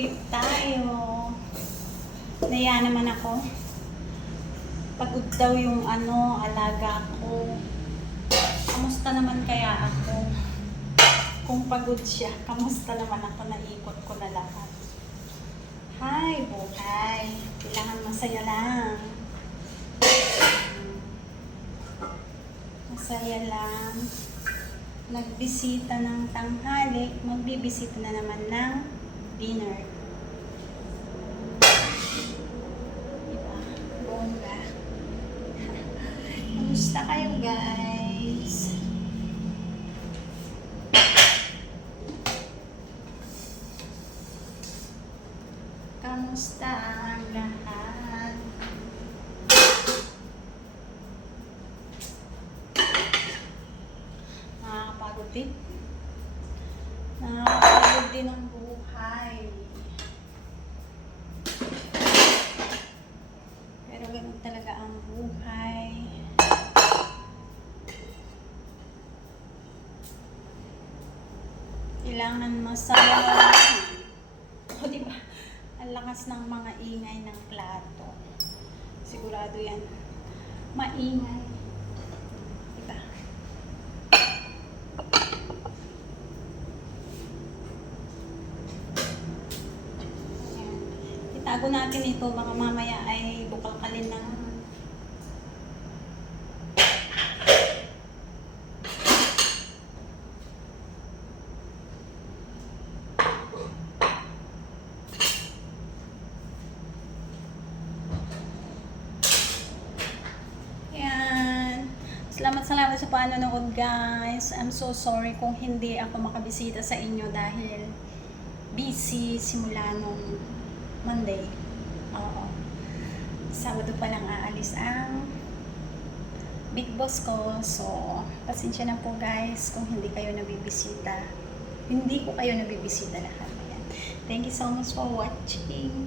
Magpipit tayo. Naya naman ako. Pagod daw yung alaga ko. Kamusta naman kaya ako? Kung pagod siya, kamusta naman ako? Naikot ko na lahat. Hi, buhay. Kailangan masaya lang. Masaya lang. Nagbisita ng tanghali, magbibisita na naman ng dinner. Diba? Bongga. Kamusta kayo, guys? Kamusta ang lahat? Nakakapagod din. Nakakapagod din ang buhay. Pero ganun talaga ang buhay. Kailangan masaya lang. O diba? Ang lakas ng mga ingay ng plato. Sigurado yan. Maingay. Diba? Ayan. Itago natin ito. Baka mamaya ay bukalkalin ng Salamat sa panonood, guys. I'm so sorry kung hindi ako makabisita sa inyo dahil busy simula nung Monday. Oo. Sabado pa lang aalis ang big boss ko. So, pasensya na po, guys, kung hindi kayo nabibisita. Hindi ko kayo nabibisita lahat. Ayan. Thank you so much for watching.